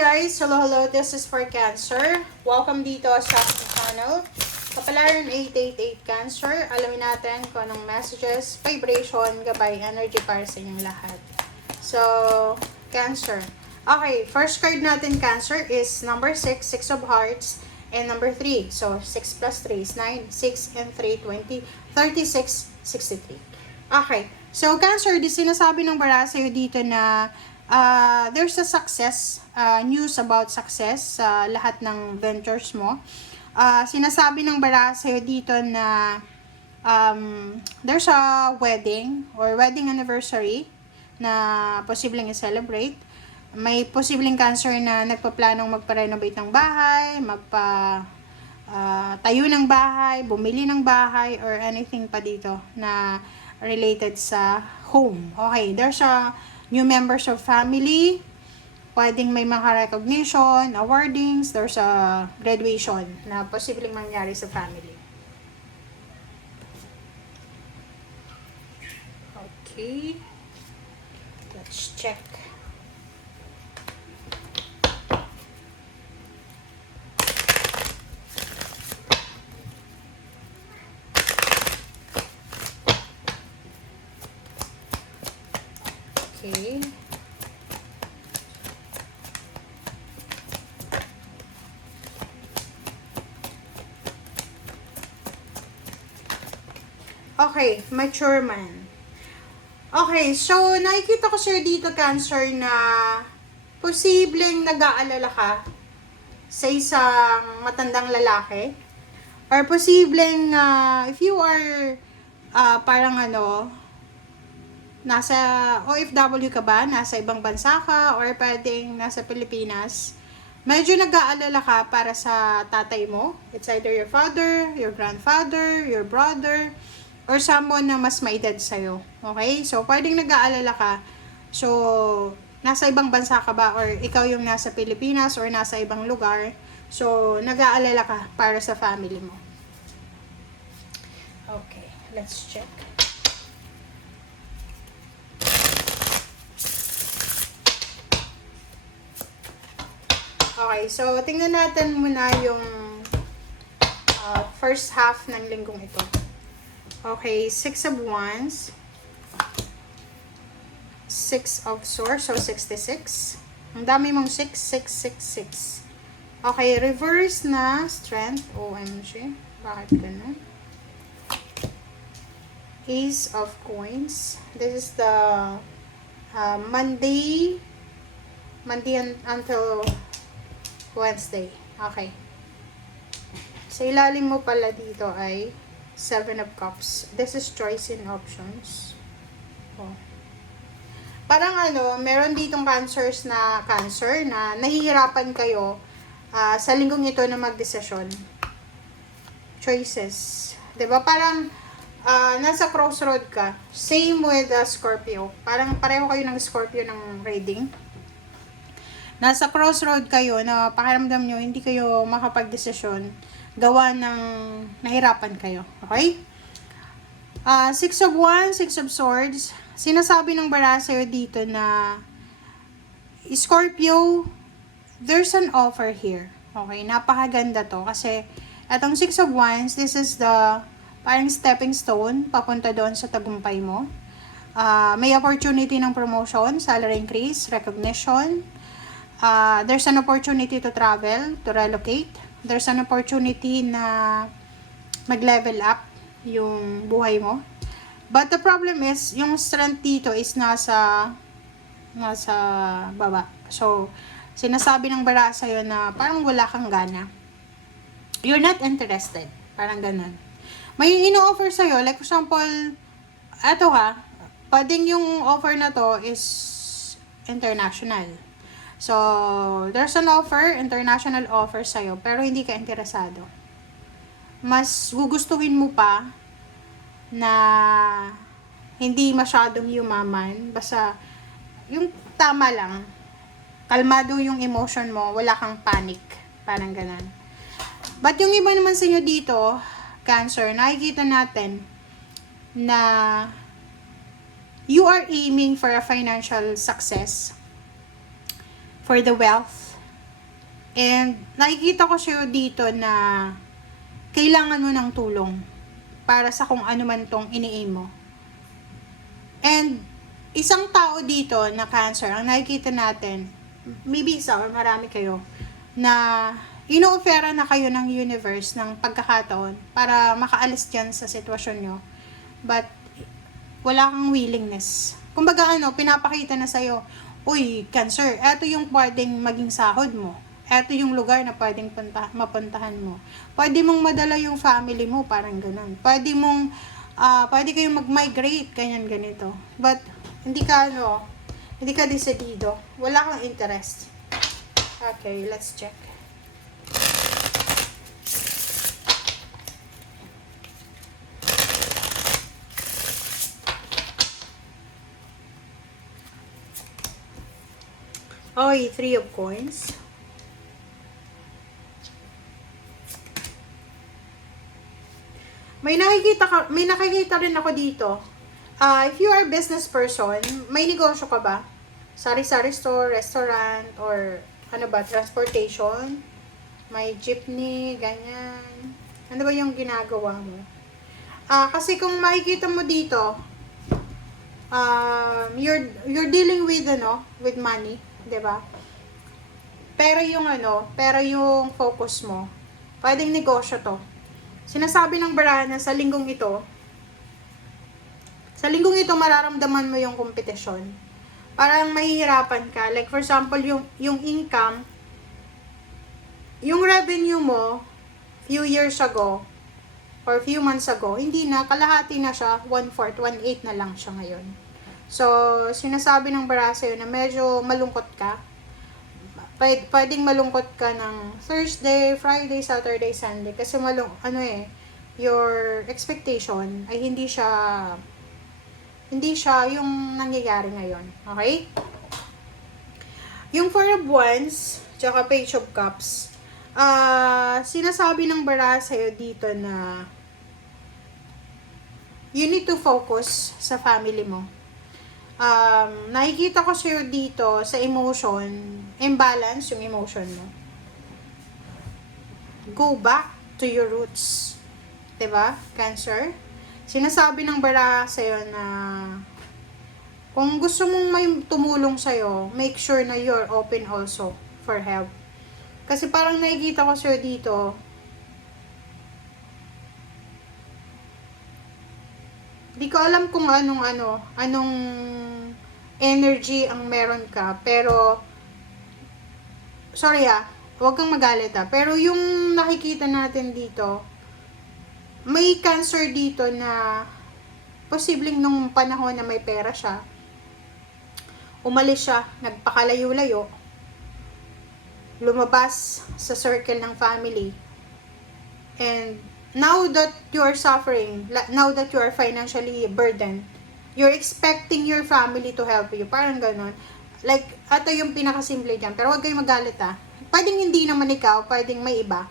guys! Hello! This is for Cancer. Welcome dito sa aking channel. Kapalaran 888 Cancer. Alamin natin kung anong messages, vibration, gabay, energy para sa inyong lahat. So, Cancer. Okay, first card natin, Cancer, is number 6, 6 of Hearts, and number 3. So, 6 plus 3 is 9, 6 and 3, 20, 36, 63. Okay, so Cancer, di sinasabi ng bara sa'yo dito na there's a success, news about success sa lahat ng ventures mo. Sinasabi ng bara sa'yo dito na there's a wedding or wedding anniversary na posibleng i-celebrate. May posibleng Cancer na nagpaplanong magpa-renovate ng bahay, tayo ng bahay, bumili ng bahay, or anything pa dito na related sa home. Okay, there's a new members of family, pwedeng may mga recognition, awardings, there's a graduation na posibleng mangyari sa family. Okay, let's check. Okay. Okay, mature man. Okay, so nakikita ko sir dito, Cancer, na posibleng nag-aalala ka sa isang matandang lalaki. Or posibleng if you are parang nasa OFW ka ba? Nasa ibang bansa ka? Or pwedeng nasa Pilipinas? Medyo nag-aalala ka para sa tatay mo. It's either your father, your grandfather, your brother, or someone na mas maedad sa'yo. Okay? So, pwedeng nag-aalala ka. So, nasa ibang bansa ka ba? Or ikaw yung nasa Pilipinas or nasa ibang lugar. So, nag-aalala ka para sa family mo. Okay. Let's check. Okay, so tingnan natin muna yung first half ng linggong ito. Okay, 6 of Wands, 6 of Swords, so 66. Ang dami mong 6, 6, 6, 6. Okay, reverse na Strength. OMG, bakit ganun? Ace of Coins. This is the Monday until Wednesday. Okay. Sa ilalim mo pala dito ay 7 of Cups. This is choice in options. Oh. Parang meron ditong Cancer na nahihirapan kayo sa linggong ito na magdesisyon. Choices. 'Di ba? Parang nasa crossroad ka. Same with Scorpio. Parang pareho kayo ng Scorpio ng reading. Nasa crossroad kayo na pakiramdam nyo, hindi kayo makapag-desisyon, gawa ng nahirapan kayo. Okay? 6 of Wands, 6 of Swords. Sinasabi ng bara sa'yo dito na Scorpio, there's an offer here. Okay? Napakaganda to. Kasi etong 6 of Wands, this is the parang stepping stone papunta doon sa tagumpay mo. May opportunity ng promotion, salary increase, recognition. There's an opportunity to travel, to relocate. There's an opportunity na mag-level up yung buhay mo. But the problem is, yung strength dito is nasa baba. So, sinasabi ng bara sa'yo na parang wala kang gana. You're not interested. Parang ganun. May ino-offer sa'yo, like for example, eto pwedeng yung offer na to is international. So, there's an offer, international offer sa'yo, pero hindi ka interesado. Mas gugustuhin mo pa na hindi masyadong yumaman, basta yung tama lang, kalmado yung emotion mo, wala kang panic, parang ganun. But yung iba naman sa inyo dito, Cancer, nakikita natin na you are aiming for a financial success, for the wealth, And nakikita ko sa'yo dito na kailangan mo ng tulong para sa kung ano man tong ini-aim mo. And isang tao dito na Cancer, ang nakikita natin, maybe isa or marami kayo, na ino-offera na kayo ng universe ng pagkakataon para makaalis dyan sa sitwasyon nyo. But wala kang willingness. Kumbaga pinapakita na sa'yo, uy, Cancer, eto yung pwedeng maging sahod mo. Eto yung lugar na pwedeng mapuntahan mo. Pwede mong madala yung family mo, parang ganun. Pwede kayong mag-migrate, ganito. But, hindi ka decidido. Wala kang interest. Okay, let's check. Okay, 3 of coins. May nakikita rin ako dito. If you are a business person, may negosyo ka ba? Sari-sari store, restaurant, or transportation? May jeepney, ganyan. Ano ba yung ginagawa mo? Kasi kung makikita mo dito, you're dealing with money, 'di ba? Pero yung focus mo, pwedeng negosyo to. Sinasabi ng baraha na sa linggong ito mararamdaman mo yung kompetisyon. Parang mahihirapan ka. Like for example, yung income, yung revenue mo, few years ago, or few months ago, hindi na, kalahati na siya, 1/4, 1/8 na lang siya ngayon. So, sinasabi ng baraha sa'yo na medyo malungkot ka. Pwedeng malungkot ka ng Thursday, Friday, Saturday, Sunday. Kasi your expectation ay hindi siya yung nangyayari ngayon. Okay? Yung 4 of Wands, tsaka Page of Cups, sinasabi ng baraha sa'yo dito na you need to focus sa family mo. Nakikita ko sa'yo dito sa emotion, imbalance yung emotion mo. Go back to your roots. 'Di ba, Cancer? Sinasabi ng baraha sa'yo na kung gusto mong may tumulong sa'yo, make sure na you're open also for help. Kasi parang nakikita ko sa'yo dito, di ko alam kung anong energy ang meron ka, pero sorry huwag kang magalit pero yung nakikita natin dito, may Cancer dito na posibleng nung panahon na may pera siya, umalis siya, nagpakalayo-layo, lumabas sa circle ng family, and now that you are suffering, now that you are financially burdened, you're expecting your family to help you. Parang ganun. Like, ito yung pinakasimple dyan. Pero huwag kayong magalit Pwedeng hindi naman ikaw, pwedeng may iba.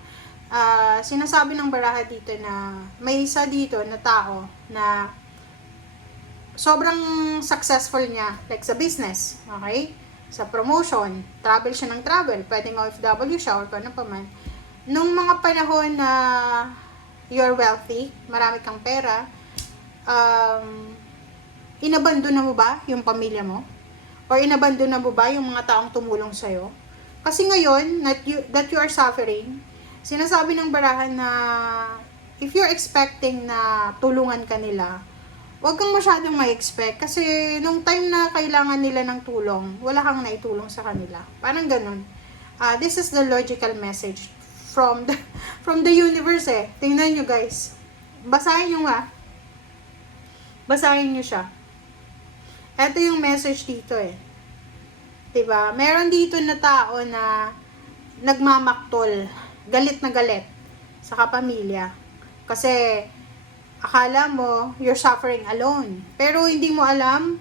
Sinasabi ng baraha dito na may isa dito na tao na sobrang successful niya. Like sa business. Okay? Sa promotion. Travel siya ng travel. Pwedeng OFW siya or paano pa man. Nung mga panahon na you're wealthy, marami kang pera, inabandona mo ba yung pamilya mo? Or inabandona mo ba yung mga taong tumulong sa'yo? Kasi ngayon, that you are suffering, sinasabi ng barahan na if you're expecting na tulungan ka nila, huwag kang masyadong ma-expect. Kasi nung time na kailangan nila ng tulong, wala kang naitulong sa kanila. Parang ganun. This is the logical message from the universe Tingnan nyo guys. Basahin nyo Basahin nyo siya. Ito yung message dito Diba? Meron dito na tao na nagmamaktol. Galit na galit sa kapamilya. Kasi akala mo you're suffering alone. Pero hindi mo alam,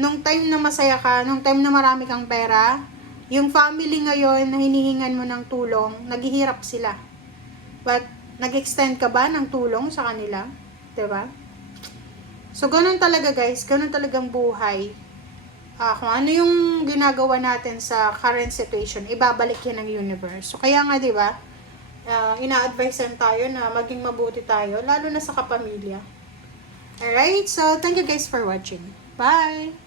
nung time na masaya ka, nung time na marami kang pera, yung family ngayon na hinihingan mo ng tulong, naghihirap sila. But, nag-extend ka ba ng tulong sa kanila? 'Di ba? So, ganun talaga guys, ganun talagang buhay. kung ano yung ginagawa natin sa current situation, ibabalik yan ng universe. So, kaya nga, di ba, ina-advise tayo na maging mabuti tayo, lalo na sa kapamilya. Alright, so thank you guys for watching. Bye!